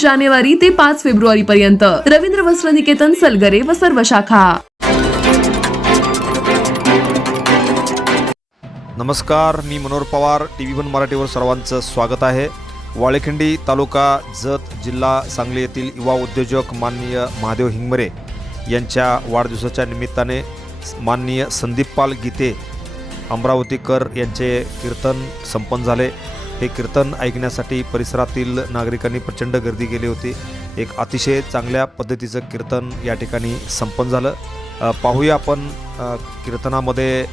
जानेवारी ते पाच फेब्रुवारी पर्यंत रवींद्र वस्त्र निकेतन सलगरे व सर्व शाखा. नमस्कार मी Manohar Pawar T V one मराठीवर सर्वांचं स्वागत आहे. वाळेखंडी तालुका जत जिल्हा सांगली येथील युवा उद्योजक माननीय महादेव हिंगमरे यांच्या वाढदिवसाच्या निमित्ताने माननीय संदीप पाल गीते अमरावतीकर यांचे कीर्तन संपन्न झाले. हे कीर्तन ऐकण्यासाठी परिसरातील नागरिकांनी प्रचंड गर्दी केली होती. एक अतिशय चांगल्या पद्धतीचं कीर्तन या ठिकाणी संपन्न झालं. पाहूया आपण कीर्तनामध्ये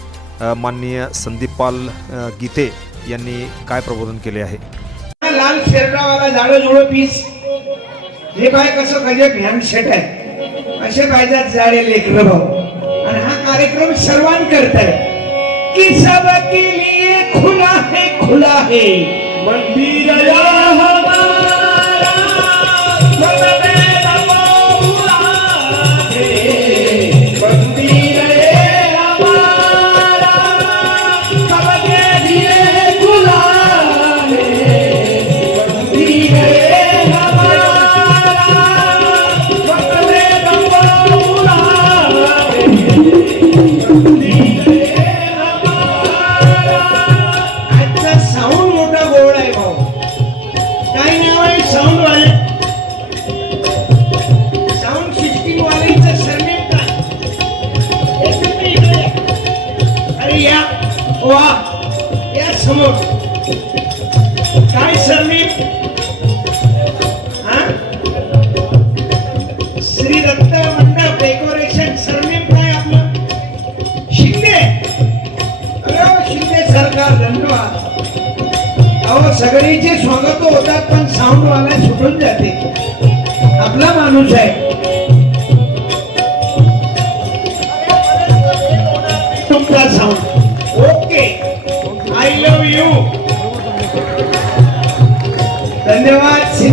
माननीय संदीपाल गीते यांनी काय प्रबोधन केले आहे? लाल शेरडावाला झाडं झुडं पीस हे बाय कसं पाहिजे? भ्यान शेट आहे. असे पाहिजेत झाडे लेकर भाऊ. आणि हा कार्यक्रम सर्वांकरता आहे. की सब के लिए खुला है खुला है. मंदिर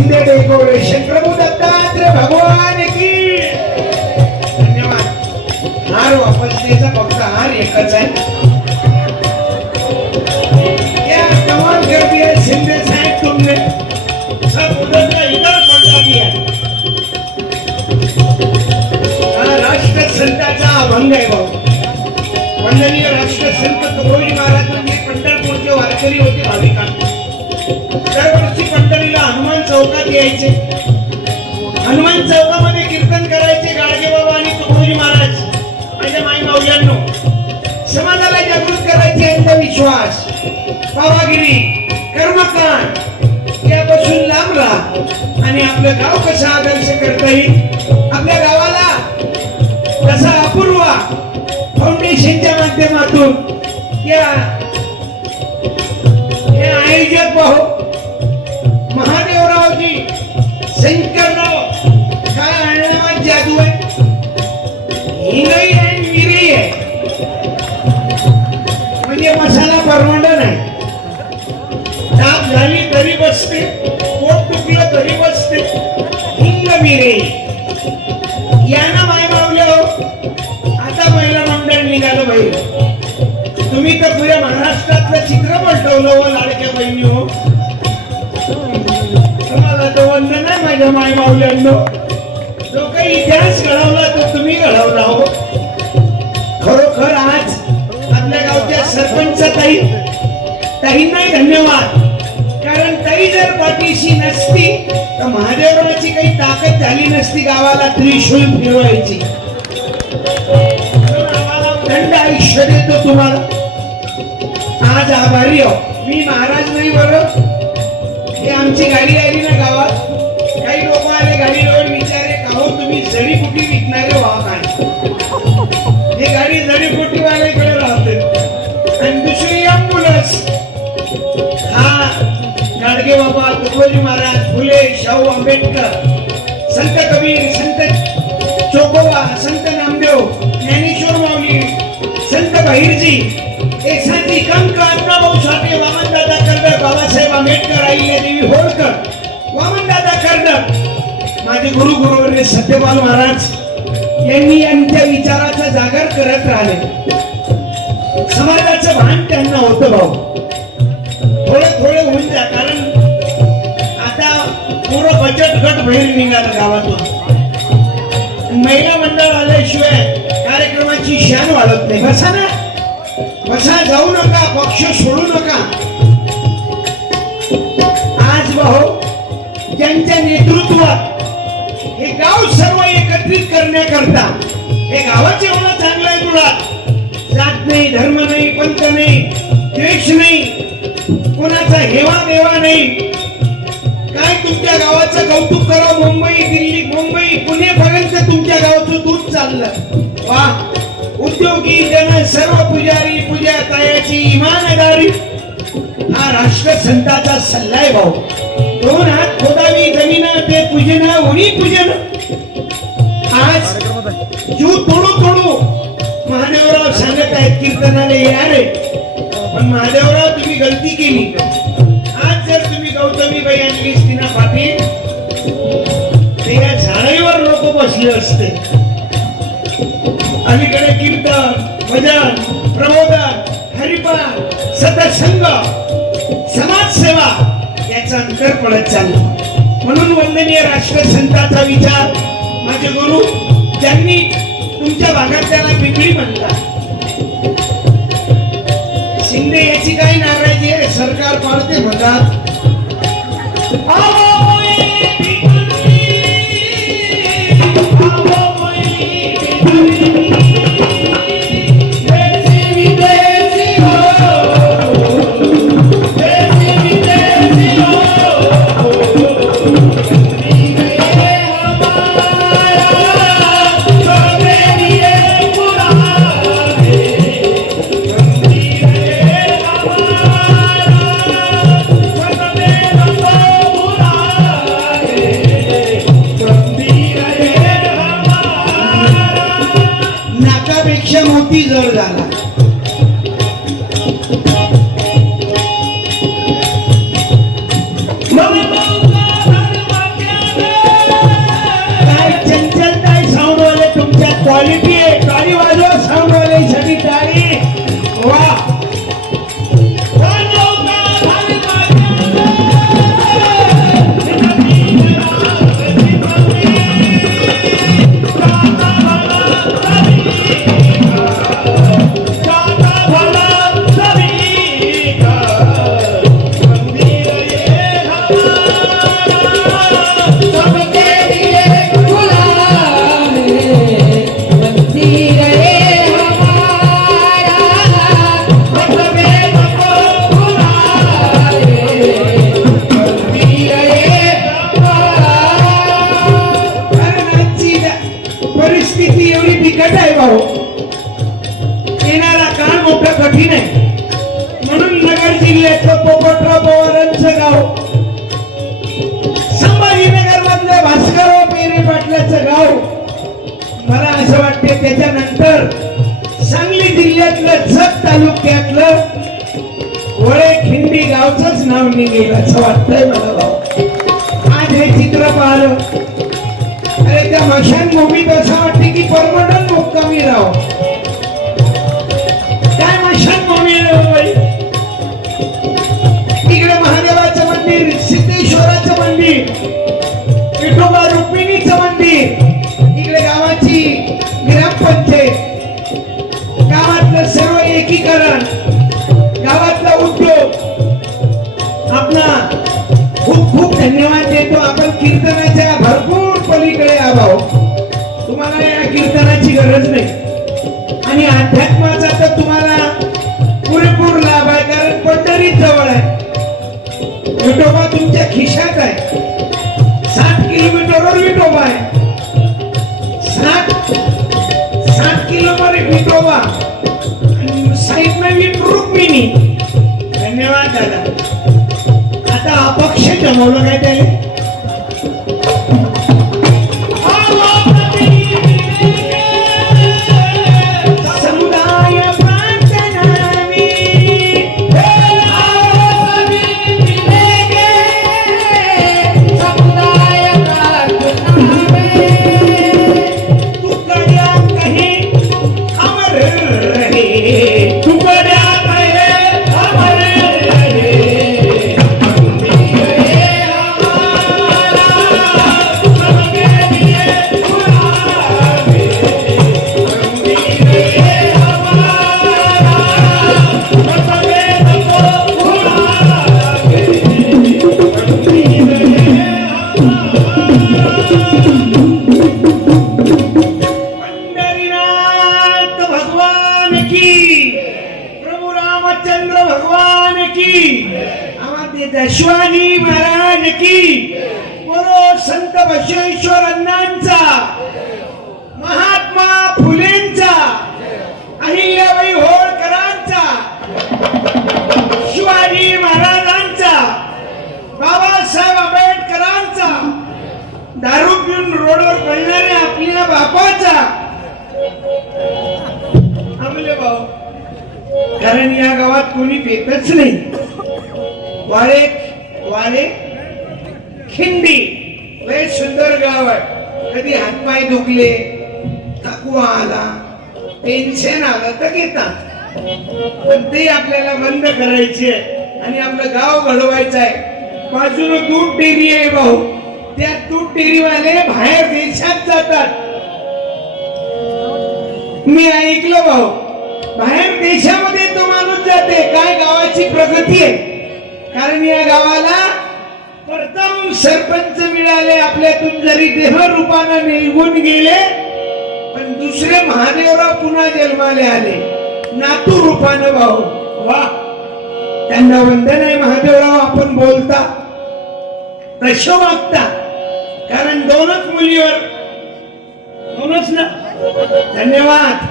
धन्यवाद डेकोरेशन प्रभू दत्तात्रय भगवान की. धन्यवाद. हार वापस फक्त हार एकच आहे. क्या कमाल कर दिया शिंदे तुमने सब उधर इधर दिया. अभंग आहे भाऊ. वंदनीय महाराज म्हणजे पंढरपूरचे वारकरी होते भाविकांना यायचे हनुमान चौकामध्ये कीर्तन करायचे गाडगे बाबा आणि तुकडोजी महाराज. माझ्या माई माऊल्यांनो समाजाला जागृत करायचे अंधविश्वास पावागिरी कर्मकांड यापासून लांब राहा आणि आपलं गाव कसं आदर्श करता येईल? आपल्या गावाला कसा अपूर्वा फाउंडेशनच्या माध्यमातून या हे आयोजक पाहू महादेवरावजी शंकरराव काय आणण्यावर जादू आहे. हिंगई आहे मिरी आहे. म्हणजे मसाला परवडा नाही. ताप झाली तरी बसते पोट दुखलं तरी बसते. हिंग मिरी. यानं माय मावले हो. आता महिला मंडळ निघालं बाई. तुम्ही तर पुऱ्या महाराष्ट्रातलं चित्र पलटवलं हो लाडक्या बहिणी हो. वंदन नाही माझ्या माय माऊल्यांनो जो काही इतिहास घडवला तो तुम्ही घडवला हो. खरोखर आज आपल्या गावच्या सरपंच ताई ताईंनाही धन्यवाद. कारण ताई जर पाठीशी नसती तर महादेवराची काही ताकद झाली नसती गावाला त्रिशूल फिरवायची. गावाला दंड आयुष्य देतो तुम्हाला. आज आभारी हो मी महाराज नाही बरोबर आमची गाडी आली ना गावात. काही लोक आले गाडीवर विचारे का हो तुम्ही जडीबुटी विकणारे व्हा आहे हे गाडी जडीबुटी वाल्याकडे राहते. आणि दुसरी अँब्युलन्स हा गाडगे बाबा तुकोजी महाराज फुले शाहू आंबेडकर संत कबीर संत चोकोबा संत नामदेव ज्ञानेश्वर माऊली संत बहिर्जी एसाची कंक अण्णाभाऊ साठे वामनदादा कर्डक बाबासाहेब आंबेडकर आई देवी होळकर वामनदादा कर्णक माझे गुरु गुरुवर्य सत्यपाल महाराज यांनी यांच्या विचाराचा जागर करत राहिले. समाजाचं भान त्यांना होतं भाऊ. थोडे थोडे होऊन द्या कारण आता पूर्ण बचत गट बाहेर निघाला गावातून. महिला मंडळ आल्याशिवाय कार्यक्रमाची शान वाढत नाही. बसा ना. बसा जाऊ नका पक्ष सोडू नका. भाऊ यांच्या नेतृत्वात हे गाव सर्व एकत्रित करण्याकरता हे गावाचे एवढं चांगलं आहे तुला. जात नाही धर्म नाही पंथ नाही द्वेष नाही कोणाचा हेवा देवा नाही. काय तुमच्या गावाचं कौतुक करा मुंबई दिल्ली मुंबई पुणेपर्यंत तुमच्या गावाचं दूध चाललं. वा उद्योगी जन सर्व पुजारी पूजा तायाची इमानदारी. हा राष्ट्रसंताचा सल्ला आहे भाऊ. दोन हात खोदावी जमीन ते पूजन उणी पूजन. आज जीव तोडू तोडू महादेवराव सांगत आहेत कीर्तनाने या रे पण महादेवराव तुम्ही गलती केली. आज जर तुम्ही गौतमीबाई आणि क्रिस्टिना पाटील ते या झाडाईवर लोक बसले असते. अलीकडे कीर्तन भजन प्रबोधन हरिपाठ सतसंग समाजसेवा याचा अंतर पडत चालला. म्हणून वंदनीय राष्ट्रसंताचा विचार माझे गुरु ज्यांनी तुमच्या भागात त्याला पिंपळी म्हणतात शिंदे याची काही नाराजी आहे? सरकार पाळते म्हणतात Thank you. परिस्थिती एवढी बिकट आहे भाऊ. येणारा काळ मोठा कठीण आहे. म्हणून नगर जिल्ह्यातलं पोपटराव पवारांचं गाव. संभाजीनगर मधलं भास्करराव पेरे पाटलाचं गाव. मला असं वाटते त्याच्यानंतर सांगली जिल्ह्यातलं जत तालुक्यातलं वळे खिंडी गावचंच नाव निघेल असं वाटतंय मला भाऊ. आज हे चित्र पाहिलं. अरे त्या मशानभूमीत असं वाटते की परमनंट मुक्कामी राव काय मशानभूमी रे इकडे महादेवाचं मंदिर सिद्धेश्वराचं मंदिर विठोबा रुक्मिणीचं मंदिर इकडे गावाची ग्रामपंचायत गावातलं सर्व एकीकरण. भाऊ तुम्हाला या कीर्तनाची गरज नाही. आणि अध्यात्माचा तर तुम्हाला पुरेपूर लाभ आहे कारण पंढरी जवळ आहे. विठोबा तुमच्या खिशात आहे. सात किलोमीटरवर विठोबा आहे. सात सात किलोमीटर विठोबा. साईड में विठ रुक्मिणी. धन्यवाद दादा. आता अपक्ष जमवलं काय त्याने? कारण या गावात कोणी पेतच नाही. वारे वारे खिंडी लय सुंदर गाव आहे. कधी हातपाय दुखले थकवा आला टेन्शन आलं तर घेतात. पण ते आपल्याला बंद करायचे आणि आपलं गाव घडवायचं आहे. बाजून दूध डेअरी आहे भाऊ. त्या दूध डेअरीवाले बाहेर देशात जातात. मी ऐकलं भाऊ. बाहेर देशामध्ये जाते. काय गावाची प्रगती आहे? कारण या गावाला प्रथम सरपंच मिळाले. आपल्यातून जरी देह रूपानं निघून गेले पण दुसरे महादेवराव पुन्हा जन्माले आले. नातू रूपानं भाऊ. वा. त्यांना वंदन आहे महादेवराव आपण बोलता. तसे वागता. कारण दोनच मुलीवर दोनच ना. धन्यवाद.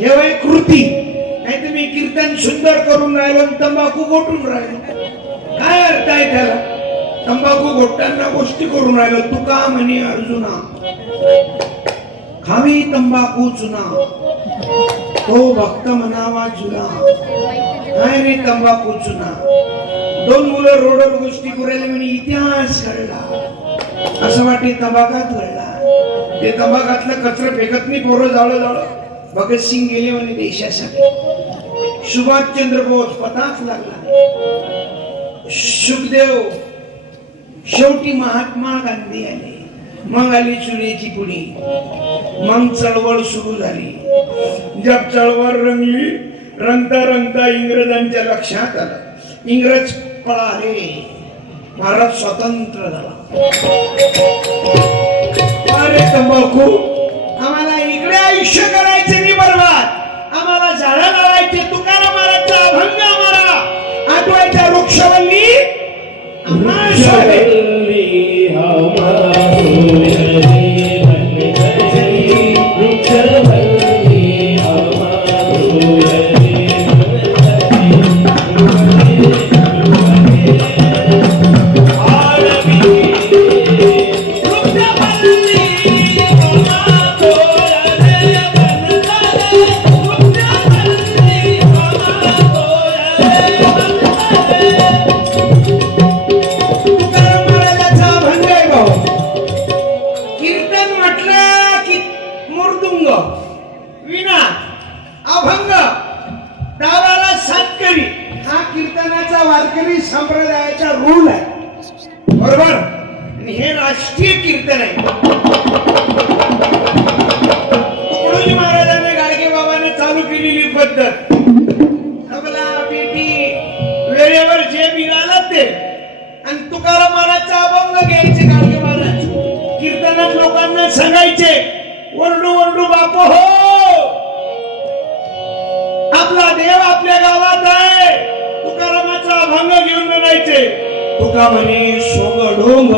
हे वय कृती. नाही तुम्ही कीर्तन सुंदर करून राहिलो तंबाखू गोटून राहिलो. काय अर्थ आहे त्याला? तंबाखू गोटताना गोष्टी करून राहिलो. तुका म्हणे अर्जुना खावी तंबाखू चुना. तो भक्त म्हणावा जुना. काय रे तंबाखू चुना? दोन मुलं रोडवर गोष्टी करायला म्हणे इतिहास घडला. असं वाटे तंबाखात घडला. ते तंबाखातलं कचरं फेकत नाही पोरं जाळं जाळं भगतसिंग गेले म्हणे देशासाठी. सुभाषचंद्र बोस पताच लागला. सुखदेव शेवटी महात्मा गांधी आले. मग आली चुलीची पुडी मग चळवळ सुरू झाली. जब चळवळ रंगली रंगता रंगता इंग्रजांच्या लक्षात आलं. इंग्रज पळाले भारत स्वतंत्र झाला. अरे तंबाखू आम्हाला इकडे आयुष्य करायचं नाही बरोबर आम्हाला झाडं ಶೋಕ್ಷವಲ್ಲಿ ಅನಾಶವಲ್ಲಿ ಅಮಾಹುಯ वरडू वरडू बाप हो! आपला देव आपल्या गावात आहे. तुकारामाचा अभंग घेऊन म्हणायचे तुका म्हणे सोग डोंग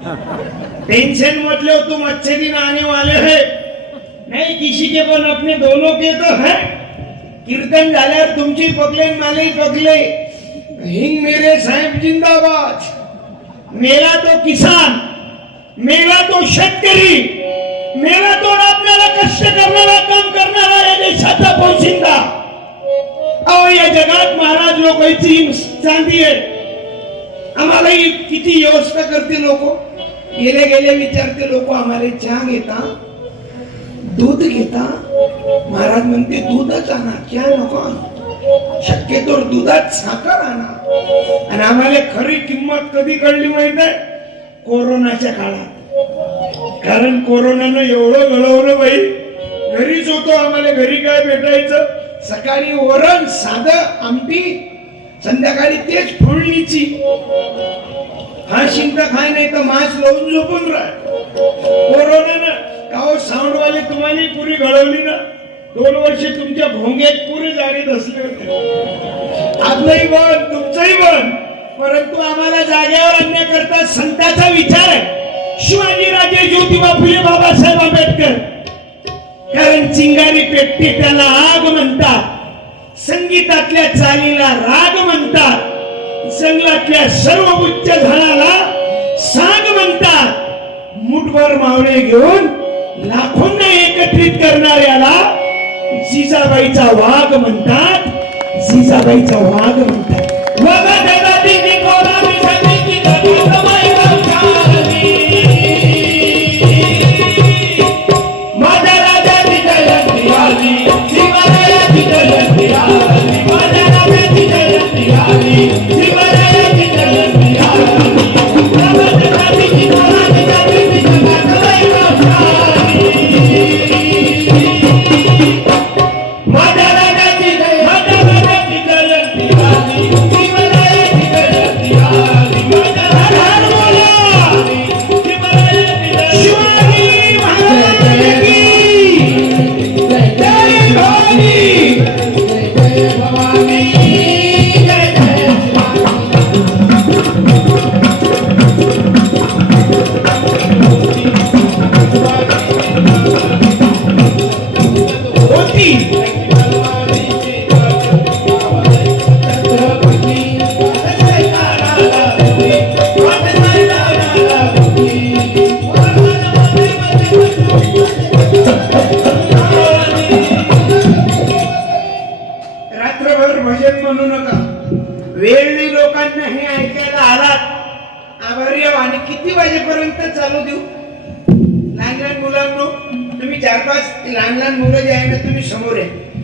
टेंशन मतलब तुम अच्छे दिन आने वाले हैं। नहीं किसी के पण अपने दोनों के तो है। कीर्तन झाल्यावर तुमची पकले माले पकले हिंग मेरे साहेब जिंदाबाद। मेरा तो किसान मेरा तो शेतकरी मेरा तो आपल्याला कष्ट करणारा काम करणारा या देशाचा पोशिंदा अहो या जगात महाराज लोक चांदी आहे आम्हालाही किती व्यवस्था करते लोक? गेले गेले विचारते लोक आम्हाला चहा घेता? दूध घेता? महाराज म्हणते दूधच आणा क्या नको आणू? शक्यतो दुधात साखर आणा. आणि आम्हाला खरी किंमत कधी कळली माहीत आहे? कोरोनाच्या काळात. कारण कोरोनानं एवढं घडवलं बाई घरीच होतो आम्हाला घरी काय भेटायचं? सकाळी वरण साधं आमटी संध्याकाळी तेच फोडणीची हा शिंका खाय नाही तर मास्क लावून झोपून राह. कोरोनानं साऊंड साऊंडवाले तुम्हाला पुरी घडवली ना दोन वर्ष तुमच्या भोंग्यात पुरे जागेत असले होते. आपलंही बन तुमचंही बन परंतु आम्हाला जागेवर आणण्याकरता संताचा विचार आहे. शिवाजी राजे ज्योतिबा फुले बाबासाहेब आंबेडकर कारण चिंगारी पेटते त्याला आग म्हणतात संगीतातल्या चालीला राग म्हणतात. जंगलातल्या सर्व उच्च झाडाला सांग म्हणतात. मुठभर मावळे घेऊन लाखोंना एकत्रित करणाऱ्याला जिजाबाईचा वाघ म्हणतात. जिजाबाईचा वाघ म्हणतात. वाघा दादा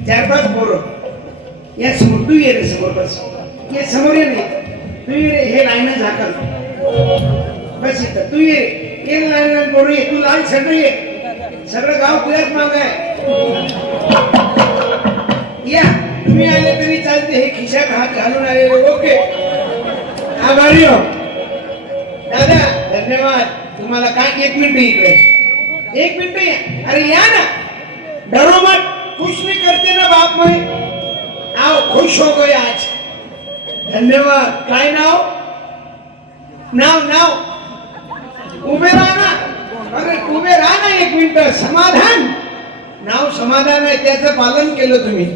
पाच पोरं या समोर तू ये रे समोर बस ये समोर ये नाही तू ये रे हे लाईन झाकल बस इथं तू ये ये लहान लहान पोरं ये तू लहान सगळं ये गाव तुझ्याच माग आहे या तुम्ही आले तरी चालते हे खिशात हात घालून आलेले ओके आभारी हो दादा धन्यवाद तुम्हाला काय एक मिनिट इकडे एक मिनिट या अरे या ना डरो मत खुश भी करते ना बाप मैं आओ खुश हो गए आज। धन्यवाद। काय नाव? नाव नाव। उभे राहा अरे उभे राहा एक मिनिट. समाधान। नाव समाधान आहे त्याचं पालन केलं तुम्ही.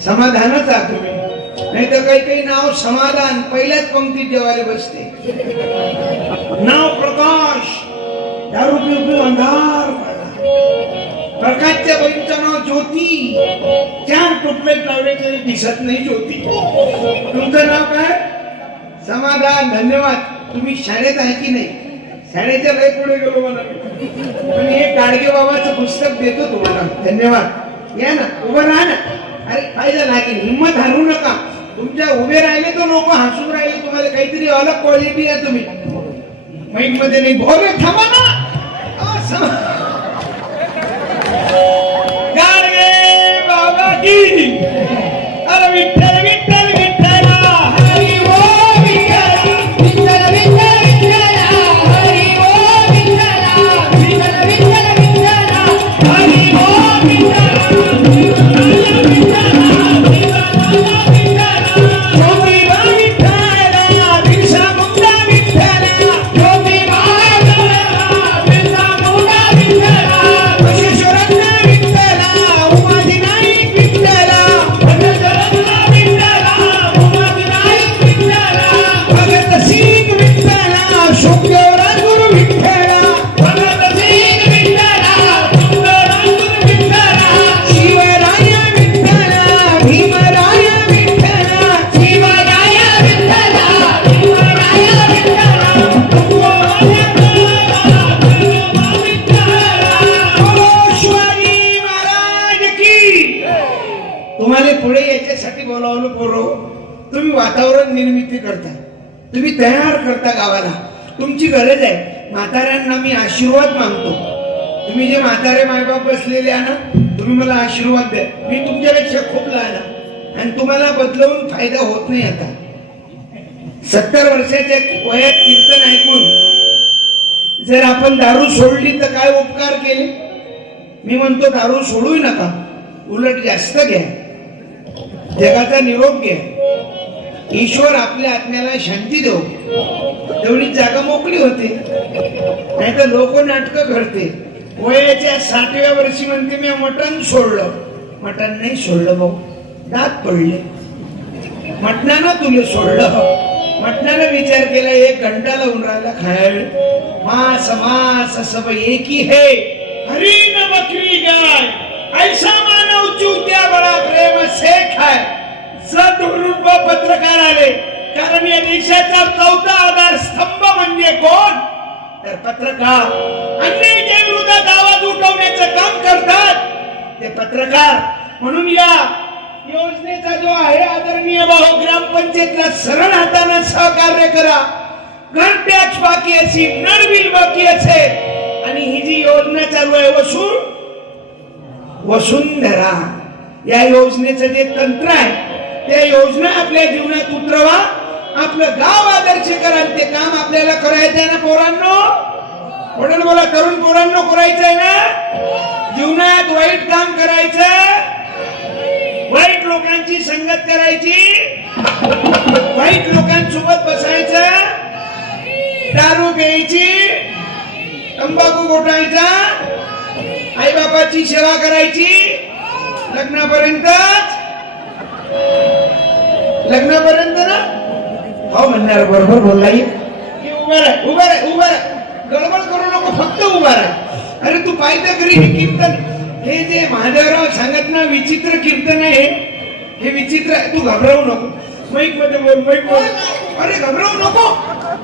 समाधानच आहात तुम्ही. नाही तर काही काही नाव समाधान. पहिल्याच पंक्तीत जेवायला बसते. नाव प्रकाश. दारू पिऊ अंधार. प्रकाशच्या बहिणीचं नाव ज्योती. त्या टोपलेट लावले तरी दिसत नाही ज्योती. तुमचं नाव काय? समाधान धन्यवाद. तुम्ही शाळेत आहे की नाही? शाळेच्या लय पुढे गेलो मला. पण हे गाडगे बाबाचं पुस्तक देतो तुम्हाला. धन्यवाद. या ना उभं राहा ना. अरे फायदा लागेल हिंमत हरवू नका. तुमच्या उभे राहिले तर लोक हसून राहिले. तुम्हाला काहीतरी अलग क्वालिटी आहे तुम्ही. माईकमध्ये नाही. भोवे थांबा ना. बाबा तयार करता गावाला. तुमची गरज आहे. म्हाताऱ्यांना मी आशीर्वाद मागतो तुम्ही जे म्हातारे मायबाप बसलेले आहे ना तुम्ही मला आशीर्वाद द्या. मी तुमच्यापेक्षा खूप लहान आहे. आणि तुम्हाला बदलवून फायदा होत नाही आता. सत्तर वर्षाच्या वयात कीर्तन ऐकून जर आपण दारू सोडली तर काय उपकार केले? मी म्हणतो दारू सोडू नका. उलट जास्त घ्या. जगाचा निरोप घ्या. ईश्वर आपल्या आत्म्याला शांती देऊ तेवढी जागा मोकळी होते. नाही तर लोक नाटक करते. वयाच्या साठव्या वर्षी म्हणते मी मटण सोडलं. मटण नाही सोडलं भाऊ. दात पडले. मटणानं तुला सोडलं. मटणानं विचार केला एक घंटा लावून राहिला खायला मास मास सब एकी हे. हरी न बकरी गाय. ऐसा मानव चूत्या बडा प्रेम से खाय. सत पत्रकार आले. कारण या देशाचा चौथा आधार स्तंभ म्हणजे कोण? तर पत्रकार. अन्यायाच्या विरोधात आवाज उठवण्याचं काम करतात. ते पत्रकार. म्हणून या योजनेचा जो आहे आदरणीय भाऊ ग्रामपंचायतला सरळ हाताने सहकार्य करा. घर टॅक्स बाकी असेल नळ बिल बाकी असेल आणि ही जी योजना चालू आहे वसूल वसुंधरा. या योजनेचं जे तंत्र आहे त्या योजना आपल्या जीवनात उतरवा. आपलं गाव आदर्श करा आणि ते काम आपल्याला करायचं आहे ना पोरांनो? म्हणून बोला तरुण पोरांनो करायचं आहे ना? जीवनात वाईट काम करायचं वाईट लोकांची संगत करायची. वाईट लोकांसोबत बसायचं. दारू प्यायची. तंबाखू गोठायचा आई बापाची सेवा करायची. लग्नापर्यंत लग्नापर्यंत ना? हो म्हणणार बरोबर बोलला ये. उभा राह उभा राह उभा राह. गडबड करू नको फक्त उभा राह. अरे तू पाहिजे घरी हे कीर्तन? हे जे महादेवराव सांगत ना विचित्र कीर्तन आहे हे विचित्र तू घाबरवू नको. मैकमध्ये बोल मैक बोल अरे घाबरवू नको.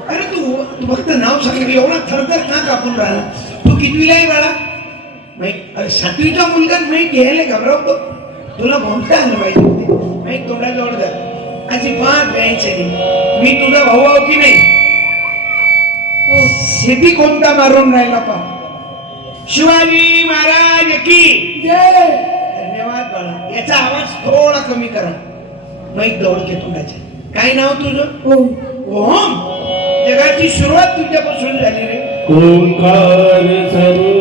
अरे तू तू फक्त नाव सांग एवढा थरथर ना कापून राहिला? तू कितवीला आहे बाळा? माईक अरे सातवीचा मुलगा माईक घ्यायला घाबरवतो. तुला बोलता आलं पाहिजे. माईक तोंडाजवळ धर अजिबात घ्यायचं नाही. मी तुझा भाऊ आहो की नाही? शेती कोणता मारून राहिला पा? शिवाजी महाराज की? धन्यवाद बाळा. याचा आवाज थोडा कमी करा. माईक जवळ घे तोंडाच्या काय नाव तुझं? ओम जगाची सुरुवात तुझ्यापासून झाली रे. ओंकार स्वरूपा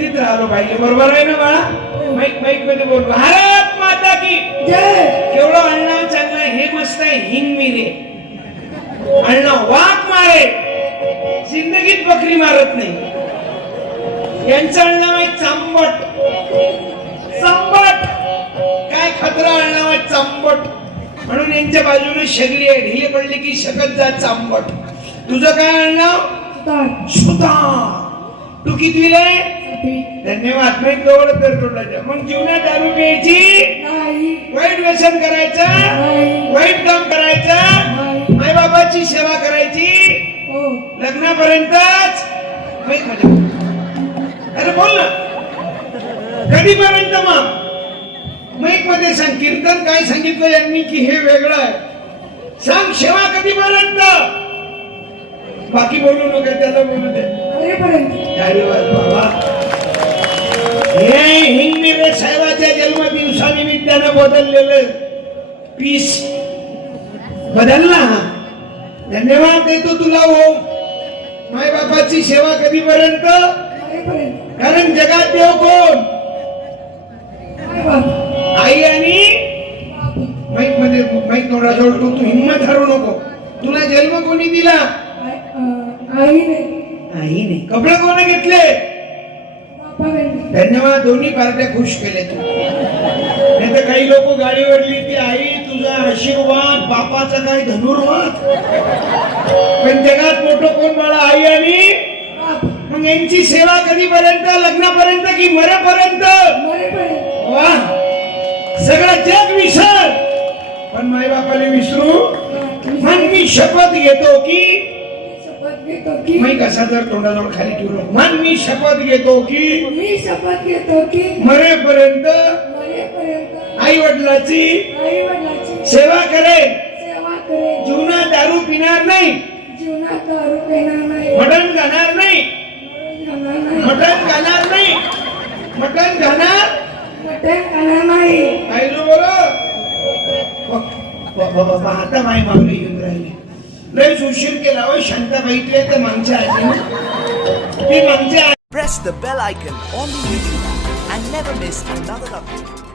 एकत्रित राहिलो पाहिजे. बरोबर आहे ना बाळा? माईक माईकमध्ये बोल. भारत माता की केवढं अण्णा चांगलं हे मस्त आहे हिंग मिरे. अण्णा वाघ मारे. जिंदगीत बकरी मारत नाही. यांचं अण्णा आहे चांबट. चांबट! काय खतरा आडनाव आहे चांबट. म्हणून यांच्या बाजूने शगडी आहे ढिले पडले की शकत जा चांबट. तुझं काय आडनाव सुधा तू कितवीला आहे? धन्यवाद मी. जवळ तर तोंडाच्या मग जीवनात दारू प्यायची? वाईट व्यसन करायचं? वाईट काम करायचं? आई बाबाची सेवा करायची? लग्नापर्यंतच? माहीत म्हणजे अरे बोल ना. कधीपर्यंत मग? माईकमध्ये सांग कीर्तन काय सांगितलं यांनी की हे वेगळं आहे. सांग सेवा कधीपर्यंत? बाकी बोलू नका त्याला बोलू दे. अरे वा, बाबा हे हिंगमिरे साहेबाच्या जन्मदिवसानिमित्तानं बदललेलं पीस बदलला धन्यवाद देतो तुला हो. माय बापाची सेवा कधीपर्यंत? कारण जगात देव कोण? आई आणि माईकमध्ये माईक थोडा जोडतो तू हिंमत हरवू नको. तुला जन्म कोणी दिला? आई अं, आईने आईने कपडे कोणी घेतले? बापाने धन्यवाद दोन्ही पार्ट्या खुश केले तू नाही तर काही लोक गाडी वडली ती आई तुझा आशीर्वाद बापाचा काय धनुर्वाद? पण जगात मोठं कोण बाळा आई आणि मग यांची सेवा कधीपर्यंत लग्नापर्यंत की मरेपर्यंत? वा. सगळं जग विसर पण माय बापाने विसरू मग मी शपथ घेतो की घेतो की मी कसा जर तोंडाजवळ खाली ठेवलो मन मी शपथ घेतो की मी शपथ घेतो की मरेपर्यंत मरेपर्यंत आई वडिलाची आई वडिलाची सेवा करेन जीवनात दारू पिणार नाही जीवनात दारू पिणार नाही मटण खाणार नाही मटण खाणार नाही मटण खाणार मटण खाणार नाही आईलो बोलो बाबा आता माय मागणी येऊन राहिली लयच उशीर केला हो शांताबाई ते तर मागच्या आजी ती मागच्या Press the bell icon on the YouTube and never miss another update.